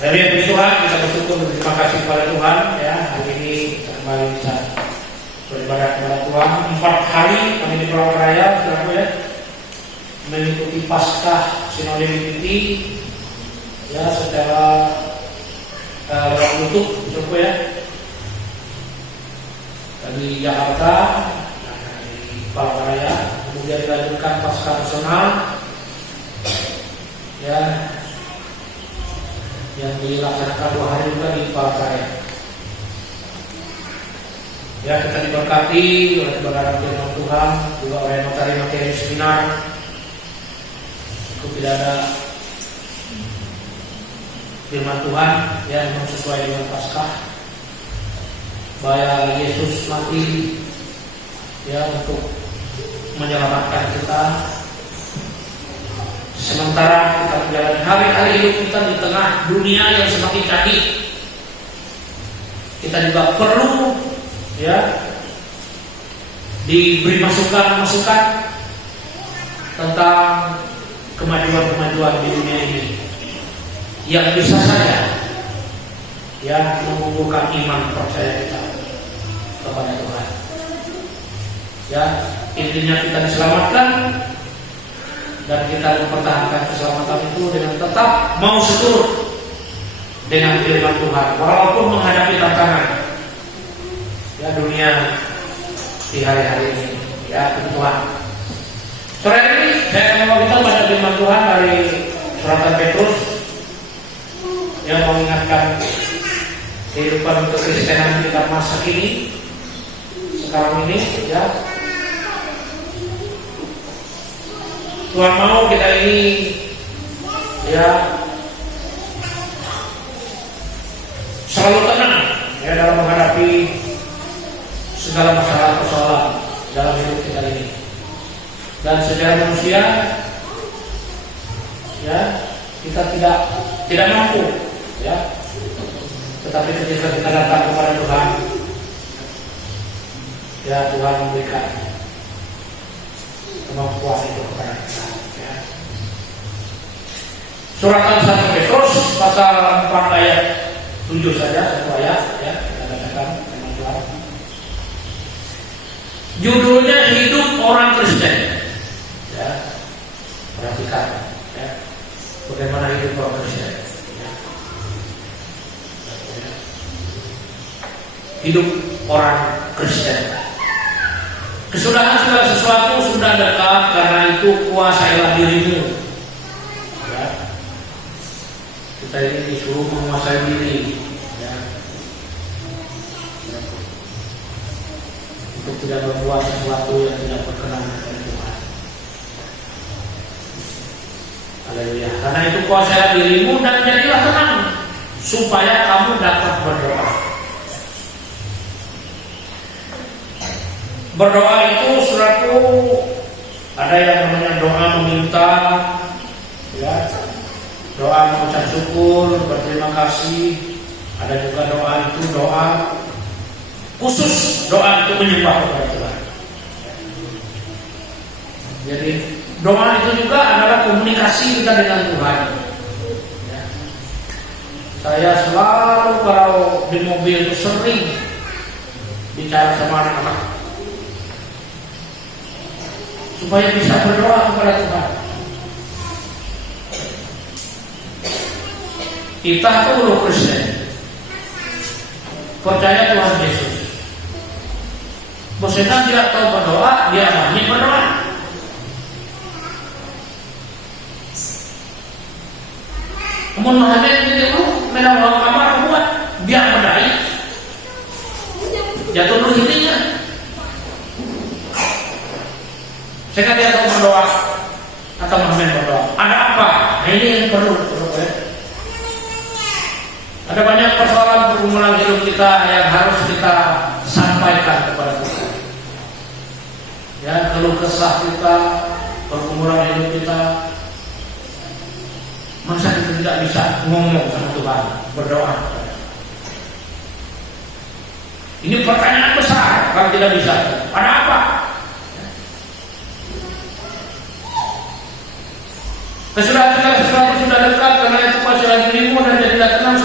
Dari Tuhan kita bersyukur berterima kasih kepada Tuhan ya, hari ini kita kembali bisa beribadah kepada Tuhan. 4 hari kami di Pulau Raya, saudaraku ya, mengikuti Paskah Sinode Unity ya secara YouTube, saudaraku ya, di Jakarta, di Pulau Raya, kemudian dilanjutkan Paskah Nasional ya, yang dilaksanakan 2 hari juga di Palangkaraya. Ya, kita diberkati oleh kebenaran firman Tuhan, juga oleh materi-materi seminar. Itu tidak ada firman Tuhan yang sesuai dengan Paskah, bahwa Yesus mati ya untuk menyelamatkan kita. Sementara kita menjalani hari-hari hidup kita di tengah dunia yang semakin canggih, kita juga perlu ya diberi masukan-masukan tentang kemajuan-kemajuan di dunia ini yang bisa saja ya mengukuhkan iman percaya kita kepada Tuhan. Ya, intinya kita diselamatkan dan kita mempertahankan keselamatan itu dengan tetap mau seturut dengan firman Tuhan walaupun menghadapi tantangan ya dunia di hari-hari ini ya Tuhan. Sore ini saya mau kita baca firman Tuhan dari Suratan Petrus yang mengingatkan kehidupan kekristenan kita masa kini sekarang ini ya. Tuhan mau kita ini ya selalu tenang ya dalam menghadapi segala masalah persoalan dalam hidup kita ini. Dan secara manusia ya kita tidak mampu ya, tetapi ketika kita datang kepada Tuhan ya Tuhan memberikan kemampuan itu kepada kita ya. Suratan 1 Petrus pasal 4 ayat 7 saja, 1 ayat ya, kita bacakan firman Tuhan. Judulnya Hidup Orang Kristen ya. Perhatikan ya, bagaimana hidup orang Kristen ya. Hidup orang Kristen. Kesudahan segala sesuatu sudah dekat, karena itu kuasailah dirimu. Ya. Kita ini disuruh menguasai diri, ya. Untuk tidak membuat sesuatu yang tidak berkenan kepada Tuhan. Haleluya. Karena itu kuasailah dirimu dan jadilah tenang, supaya kamu dapat berdoa. Berdoa itu saudaraku, ada yang namanya doa meminta ya, doa mengucap syukur, berterima kasih. Ada juga doa itu doa khusus, doa itu menyembah kepada Tuhan. Jadi doa itu juga adalah komunikasi kita dengan Tuhan ya. Saya selalu kalau di mobil itu sering bicara sama anak-anak supaya bisa berdoa kepada Tuhan. Kita itu orang Kristen, percaya Tuhan Yesus. Bosannya dia tahu berdoa, dia amani berdoa. Namun Muhammad itu menang kamar buat biar berdai, jatuh berhentinya. Saya dia tahu berdoa atau Muhammad berdoa. Ada apa? Nah, ini yang perlu ya. Ada banyak persoalan pergumulan hidup kita yang harus kita sampaikan kepada Tuhan. Ya, keluh kesah kita, pergumulan hidup kita. Masa kita tidak bisa ngomong sama Tuhan, berdoa? Ini pertanyaan besar kalau tidak bisa. Ada apa? Kesudahan segala sesuatu sudah dekat, karena itu kuasailah dirimu dan jadilah tenang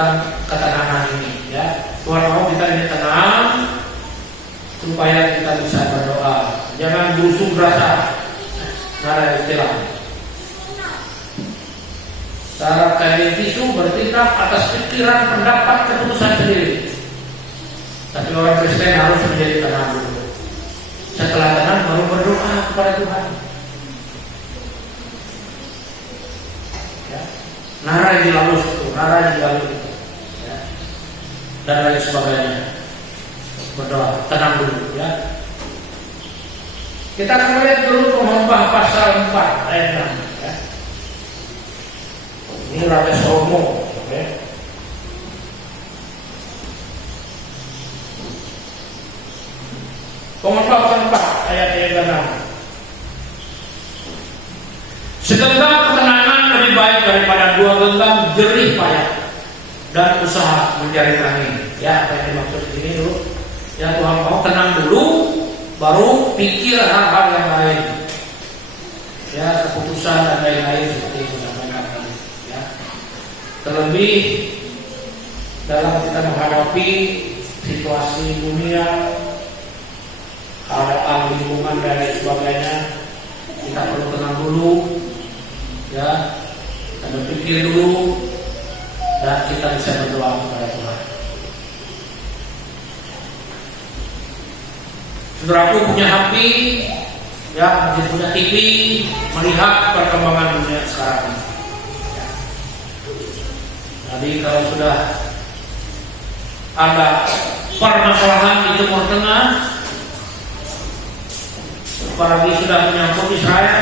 mendapatkan ketenangan ini, ya. Tuhan mau kita ini tenang supaya kita bisa berdoa. Jangan busuk rasa, nggak ada istilah. Secara tisu bertindak atas pikiran, pendapat, keputusan sendiri. Tapi orang Kristen harus menjadi tenang dulu. Setelah tenang baru berdoa kepada Tuhan. Ya. Narai di lalu itu, ya. Dan lain sebagainya. Berdoa, tenang dulu, ya. Kita akan melihat dulu Pengkhotbah pasal 4 ayat 6, ya. Ini Raja Salomo, ya. Pengkhotbah pasal 4 ayat 6. Segenggam ketenangan lebih baik daripada 2 genggam jerih payah dan usaha mencari angin. Ya, apa yang dimaksud ini dulu? Ya, Tuhan mau tenang dulu, baru pikir hal-hal yang lain. Ya, keputusan dan lain-lain seperti itu namanya. Ya. Terlebih dalam kita menghadapi situasi dunia, keadaan lingkungan dan lain sebagainya, kita perlu tenang dulu, ya, kita berpikir dulu, dan kita bisa berdoa kepada Tuhan. Saudaraku punya HP, ya, punya TV, melihat perkembangan dunia sekarang ini. Ya. Jadi kalau sudah ada permasalahan di Timur Tengah, apalagi sudah menyangkut Israel,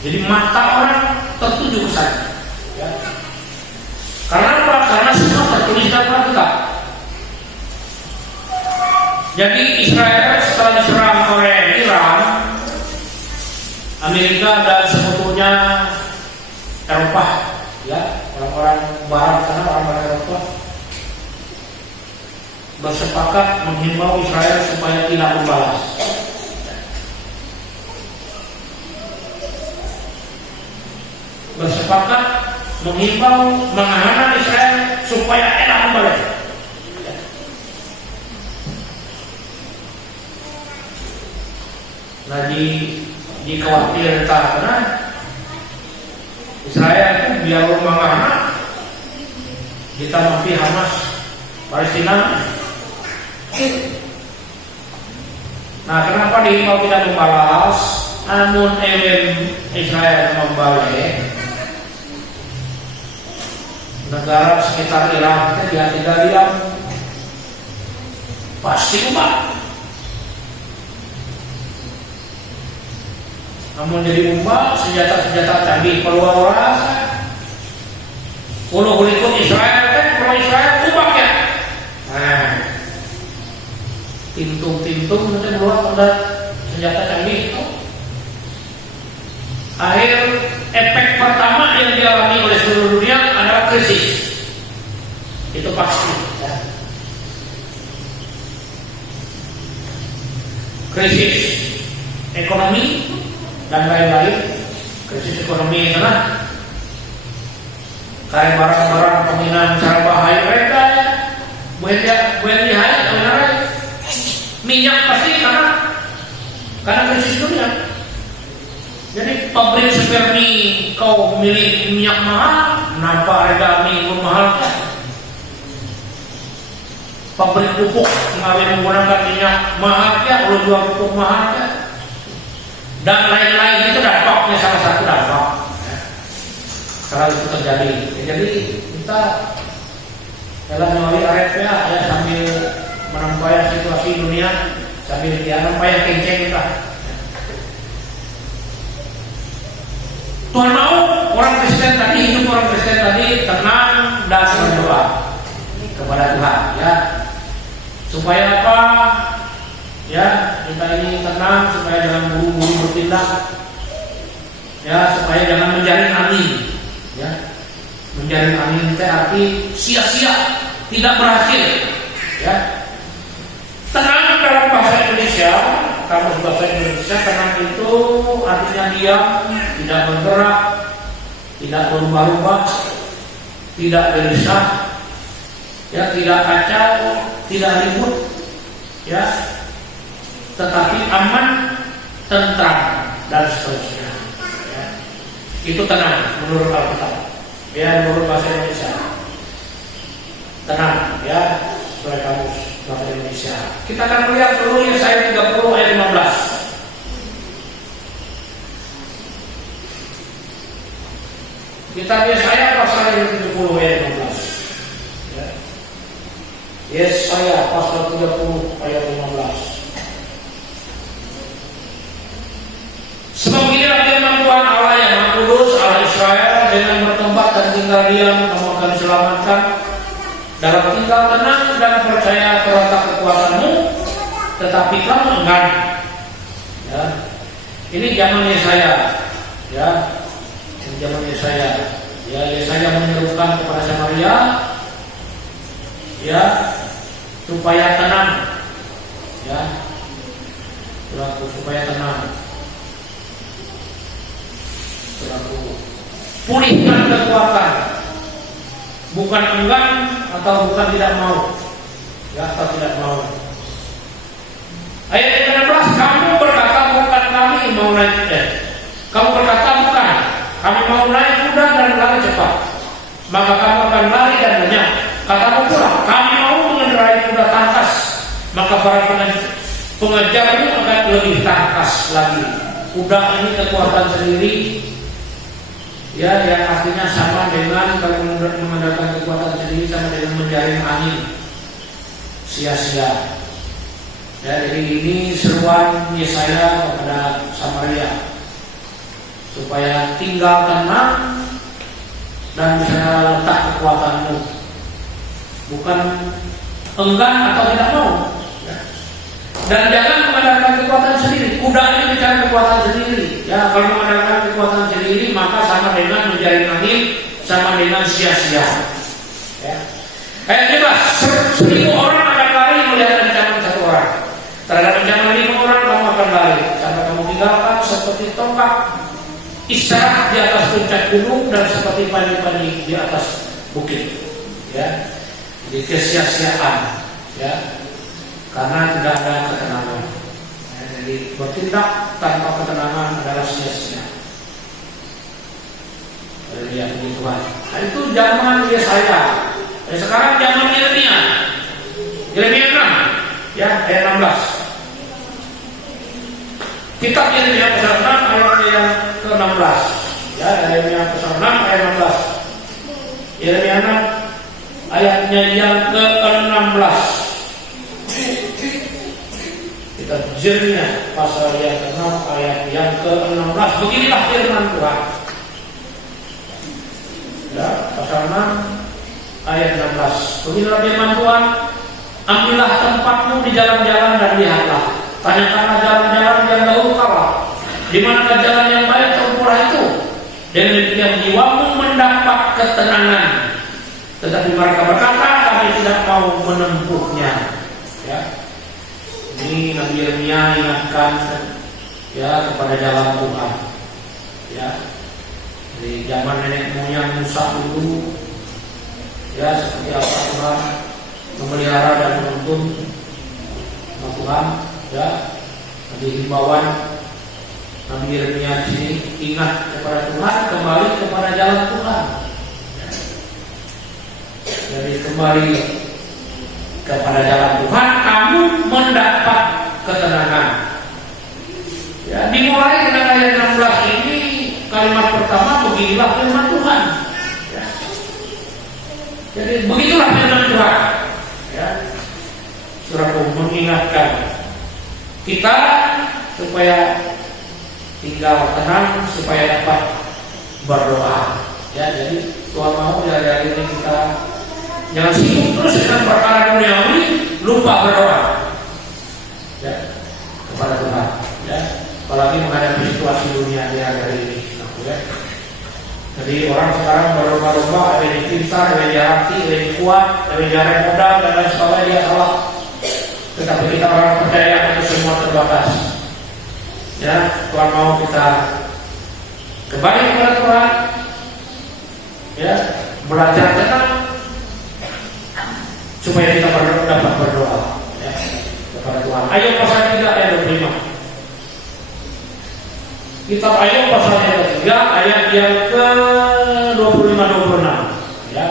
jadi mata orang tertuju ke sana. Ya. Karena apa? Karena semua tertulis dalam Alkitab. Jadi Israel setelah diserang oleh Iran, Amerika dan sebetulnya Eropa, ya, orang-orang Barat sana, orang-orang Eropa bersepakat menghimbau Israel supaya tidak membalas. Bersepakat menghimbau, menahan Israel supaya enak membalas. Nah, dikhawatir karena Israel itu biar rumah mana kita mampi Hamas Palestina. Nah, kenapa dihimbau tidak membalas? Namun Israel membalik, negara sekitar Iran itu dia tidak diam, pasti ubah. Namun jadi ubah senjata-senjata canggih keluar orang. Kalau ikut Israel kan, kalau Israel ubah ya. Nah, tintung-tintung nanti keluar pada senjata canggih itu. Akhir efek pertama yang dialami oleh seluruh dunia adalah krisis. Itu pasti. Ya. Krisis ekonomi dan lain-lain. Krisis ekonomi karena kayak barang-barang penggunaan cara bahaya mereka ya. Buat dihaya, minyak pasti karena krisis dunia. Jadi pabrik seperti kau memilih minyak mahal, kenapa harga minyak mahal kan? Pabrik pupuk menggunakan minyak mahal ya, kalau jual pupuk mahal ya. Dan lain-lain itu dampaknya, salah satu dampak ya. Kalau itu terjadi, jadi kita dalam melalui RFPA ya, sambil menampilkan situasi dunia, sambil dia nampilkan kenceng kita. Tuhan mau orang Kristen tadi, hidup orang Kristen tadi tenang dan berdoa kepada Tuhan, ya, supaya apa? Ya, kita ini tenang, supaya jangan buru-buru bertindak, ya, supaya jangan menjaring angin, ya, menjaring angin itu arti sia-sia, tidak berhasil, ya. Tenang dalam bahasa Indonesia, kamus bahasa Indonesia, tenang itu artinya diam, tidak bergerak, tidak berubah-ubah, tidak gelisah, ya, tidak kacau, tidak ribut, ya, tetapi aman, tentram dan seterusnya. Ya. Itu tenang menurut Alkitab. Ya, menurut bahasa Indonesia. Tenang, ya, sesuai kamus bahasa Indonesia. Kita akan melihat dulu Yesaya 30 ayat 15. Kitab Yesaya pasal 30 ayat 15. Ya. Yesaya pasal 30 ayat 15. Sebab inilah firman Tuhan Allah yang Maha Kudus, Allah Israel, dengan bertempat dan tinggal diam kamu akan diselamatkan, dalam tinggal tenang dan percaya terletak kekuatanmu, tetapi kamu enggan. Ya. Ini zaman Yesaya, ya, ini zaman Yesaya. Ya, Yesaya menyerukan kepada Samaria, ya, supaya tenang, ya, supaya tenang. Pulihkan kekuatan, bukan enggan atau bukan tidak mau, ya, atau tidak mau. Ayat 16, kamu berkata bukan kami mau naik kuda. Kamu berkata bukan, kami mau naik kuda dan lari cepat, maka kamu akan lari dan lenyap. Katamu pula, kami mau mengendarai kuda tangkas, maka para pengejarmu akan lebih tangkas lagi. Kuda ini kekuatan sendiri. Ya, yang artinya sama dengan kalau mengandalkan kekuatan sendiri sama dengan menjaring angin sia-sia. Ya, jadi ini seruan Yesaya kepada Samaria supaya tinggal tenang dan bisa letak kekuatanmu, bukan enggan atau tidak mau. Dan jangan mengandalkan kekuatan sendiri. Kuda ini mencari kekuatan sendiri. Ya, kalau mengandalkan kekuatan sendiri maka sama dengan menjaring angin, sama dengan sia-sia. Ya. Ayat 15, 1.000 orang akan lari melihat ancaman 1 orang. Terhadap ancaman 5 orang kamu akan lari, sampai kamu tinggalkan seperti tongkat isyarat di atas puncak gunung dan seperti padi-padi di atas bukit. Ya, jadi kesia-siaan. Ya. Karena tidak ada ketenangan. Ya, jadi bertindak tanpa ketenangan adalah sia-sia. Ya, puji Tuhan. Nah, itu zaman Yesaya. Sekarang zaman Yeremia. Yeremia 6, ya, ayat 16. Kitab Yeremia pasal 6 ayat yang ke-16. Ya, Yeremia pasal 6 ayat 16. Yeremia 6 ayatnya yang ke-16. Jeremia pasal yang ke-6 ayat yang ke-16. Beginilah firman Tuhan. Ya, pasal 6 ayat 16. Beginilah firman Tuhan. Ambillah tempatmu di jalan-jalan dan lihatlah. Tanyakanlah jalan-jalan yang dahulu kala, di manakah jalan yang baik terpulah itu. Dengan demikian jiwamu mendapat ketenangan. Tetapi mereka berkata, kami tidak mau menempuhnya. Ya. Ini Nabi Yeremia ingatkan, ya, kepada jalan Tuhan. Ya, di zaman nenek moyang Musa dulu, ya, seperti apa Tuhan memelihara dan menuntun Tuhan. Ya, di himbauan Nabi Yeremia sini ingat kepada Tuhan, kembali kepada jalan Tuhan. Ya. Jadi kembali kepada jalan Tuhan, kamu mendapat ketenangan. Ya, dimulai dengan ayat 16 ini, kalimat pertama, beginilah firman Tuhan. Ya. Jadi begitulah firman Tuhan. Ya. Saudaraku, mengingatkan kita supaya tinggal tenang, supaya dapat berdoa. Ya, jadi Tuhan mau dari ini kita jangan sibuk terus dengan perkara duniawi, lupa berdoa, ya, kepada Tuhan. Ya, apalagi menghadapi situasi dunia di hari ini. Ya. Jadi orang sekarang berlomba-lomba, ada yang pintar, ada yang hati, ada yang kuat, ada yang jarang modal dan lain sebagainya, dia salah. Tetapi kita orang percaya itu semua terbatas. Ya, Tuhan mau kita kembali kepada Tuhan. Ya, belajar tenang. supaya kita dapat berdoa ya, kepada Tuhan. Ayub pasal 3 ayat 25. Kitab Ayub pasal 3 ayat yang ke 25-26 ya.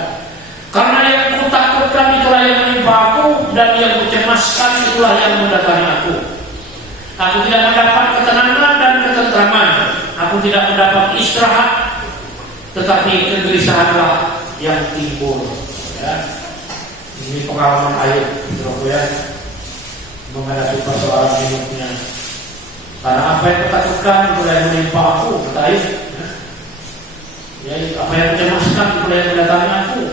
Karena yang kutakutkan itulah yang menimpa aku, dan yang kucemaskan itulah yang mendatangi aku. Aku tidak mendapat ketenangan dan ketentraman. Aku tidak mendapat istirahat, tetapi kegelisahanlah yang timbul ya. Ini pengalaman Ayub ya, menghadapi persoalan hidupnya. Karena apa yang kutakutkan itulah yang menimpa aku, kata Ayub ya. Apa yang kucemaskan itulah yang mendatangi aku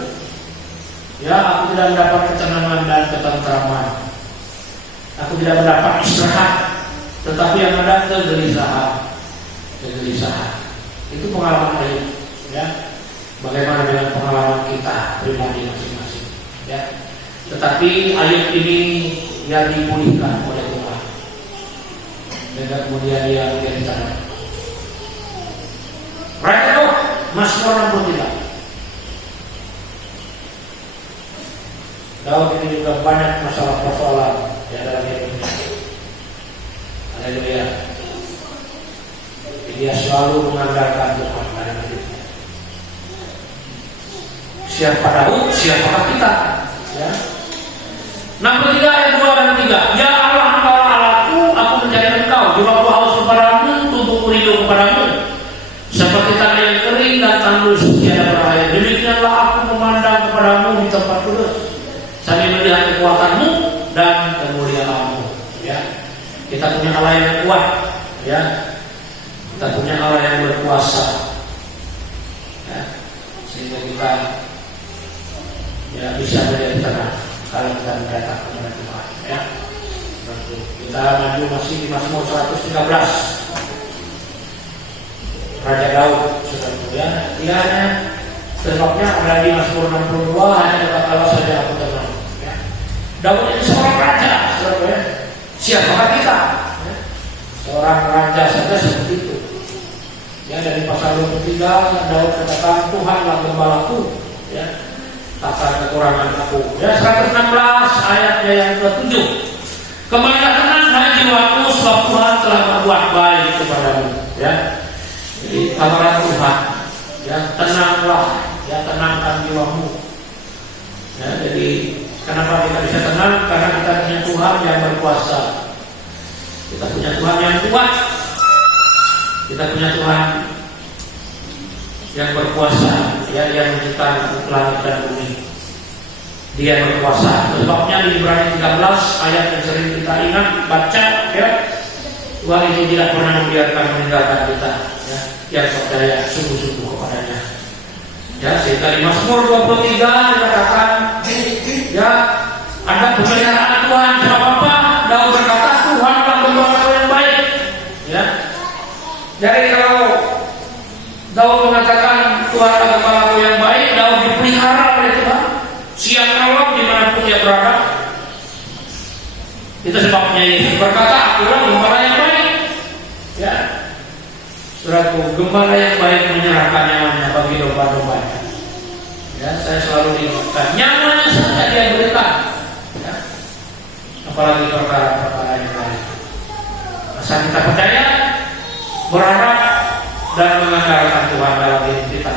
ya. Aku tidak mendapat ketenangan dan ketentraman. Aku tidak mendapat istirahat, tetapi yang ada kegelisahan. Itu pengalaman Ayub ya. Bagaimana dengan pengalaman kita pribadi masing-masing ya. Tetapi Ayub ini yang dipulihkan oleh Tuhan, dan kemudian dia menjadi tenang. Raja Daud, Mazmur 63. Daud ini juga banyak masalah persoalan ya dalam hidupnya. Haleluya. Dia selalu mengandalkan Tuhan dalam hidupnya. Siapa Daud, siapakah kita? Ya. 63 ayat 2 dan 3. Ya Allah, Engkau Allahku, aku mencari Engkau. Jiwaku haus kepadamu, tubuhku rindu kepadamu. Seperti tanah yang kering dan tandus tiada berair. Demikianlah aku memandang kepadamu di tempat kudus, sambil melihat kekuatanmu dan kemuliaanmu. Ya. Kita punya Allah yang kuat. Ya. Kita punya Allah yang berkuasa ya, sehingga kita ya bisa menjadi tenang kalau kita mendatang kepada Tuhan ya. Kita maju masih di Mazmur 113. Raja Daud ya. Tidak hanya sebabnya ada di Mazmur 62 hanya kata Allah saja aku tenang ya. Daud ini seorang raja ya. Siapakah kita ya? Seorang raja saja seperti itu ya. Dari pasal 23 Daud katakan Tuhanlah gembalaku ya, takkan kekurangan aku ya. 116 ayatnya yang ke-7. Kembalilah tenang hai jiwaku, sebab Tuhan telah berbuat baik kepadamu ya. Jadi tawaran Tuhan ya, tenanglah ya, tenangkan jiwamu ya. Jadi kenapa kita bisa tenang? Karena kita punya Tuhan yang berkuasa. Kita punya Tuhan yang kuat. Kita punya Tuhan yang berkuasa ya, yang menciptakan langit dan bumi. Dia berkuasa. Sebabnya di Ibrani 13 ayat yang sering kita ingat baca ya, Tuhan itu tidak pernah membiarkan meninggalkan kita ya, yang percaya sungguh-sungguh kepadanya ya. Sehingga di Mazmur 23 dikatakan ya, ada pemeliharaan Tuhan. Sebab apa? Daud berkata Tuhanlah gembalaku yang baik ya. Jadi kalau Daud mengatakan Tuhan adalah gembalaku yang baik, Daud dipelihara oleh Tuhan siang malam dimanapun dia berada. Itu sebabnya Yesus berkata, akulah gembala yang baik ya. Suratku, gembala yang baik menyerahkan nyawanya bagi domba-dombanya ya. Saya selalu diingatkan, nyawanya saja dia berikan ya, apalagi perkara-perkara yang lain. Asal kita percaya, berharap dan mengandalkan Tuhan dalam hidup kita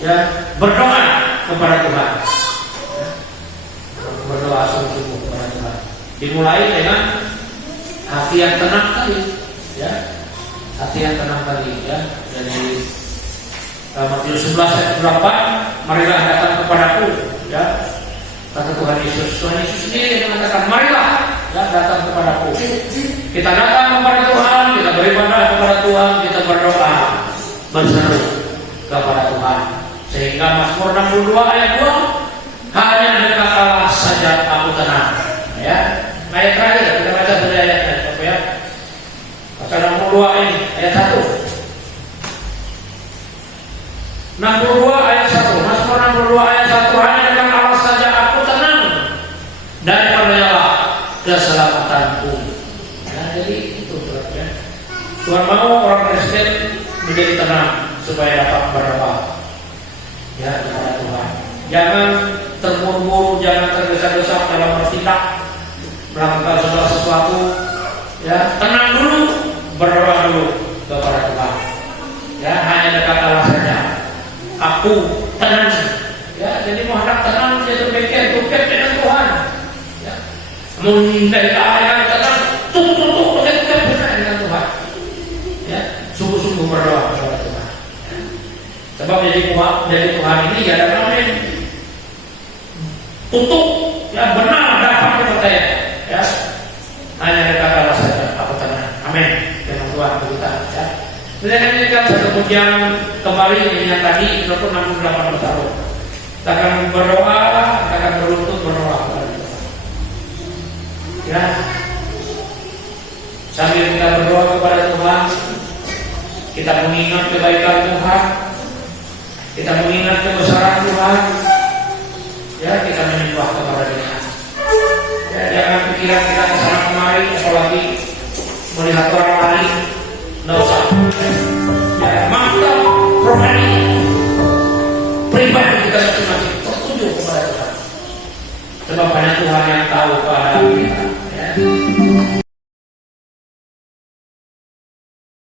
ya. Berdoa kepada Tuhan ya. Berdoa sungguh-sungguh kepada Tuhan. Dimulai dengan hati yang tenang tadi ya. Hati yang tenang tadi ya. Jadi Matius 11 ayat 8, marilah datang kepadaku ya. Kata Tuhan Yesus. Tuhan Yesus sendiri yang mengatakan marilah ya, datang kepadaku. Kita datang kepada Tuhan, kita beribadah kepada Tuhan, kita berdoa, berseru kepada Tuhan. Sehingga Mazmur 62 ayat 2, hanya dekat Allah saja aku tenang ya. Ayat terakhir kita baca saja ayatnya ya. Pasal 62 ini ayat 1. 62 ayat 1. Mazmur 62 ayat 1, hanya dekat Allah saja aku tenang, daripadanya keselamatanku ya. Jadi itu ya. Tuhan mau orang Kristen menjadi tenang supaya dapat berdoa ya kepada Tuhan. Jangan terburu-buru, jangan tergesa-gesa dalam bertindak melakukan segala sesuatu. Ya, tenang dulu, berdoa dulu kepada Tuhan. Ya, hanya dekat Allah saja. Aku tenang. Ya, jadi mau hendak tenang, dia berpikir dengan Tuhan. Ya, menghindari yang tenang, tutup benar dengan Tuhan. Ya, sungguh-sungguh berdoa kepada Tuhan. Ya. Sebab jadi Tuhan ini ya ada amin. Tutup, ya benar dapat dipercaya. Ya, hanya dekat Allah saja. Aku tenang. Amin. Dengan Tuhan kita. Ya. Saya akan menyanyikan satu pujian kembali yang tadi 68 tahun. Kita akan berdoa, kita akan berlutut berdoa kepada Tuhan. Ya, sambil kita berdoa kepada Tuhan, kita mengingat kebaikan Tuhan, kita mengingat kebesaran Tuhan. Ya, kita menyembah kepada Dia. Ya, jangan pikiran kita kesana kemari, apalagi melihat orang lain. Nggak usah. Ya, mantap rohani pribadi kita masing-masing tertuju kepada Tuhan. Sebab hanya Tuhan yang tahu keadaan kita.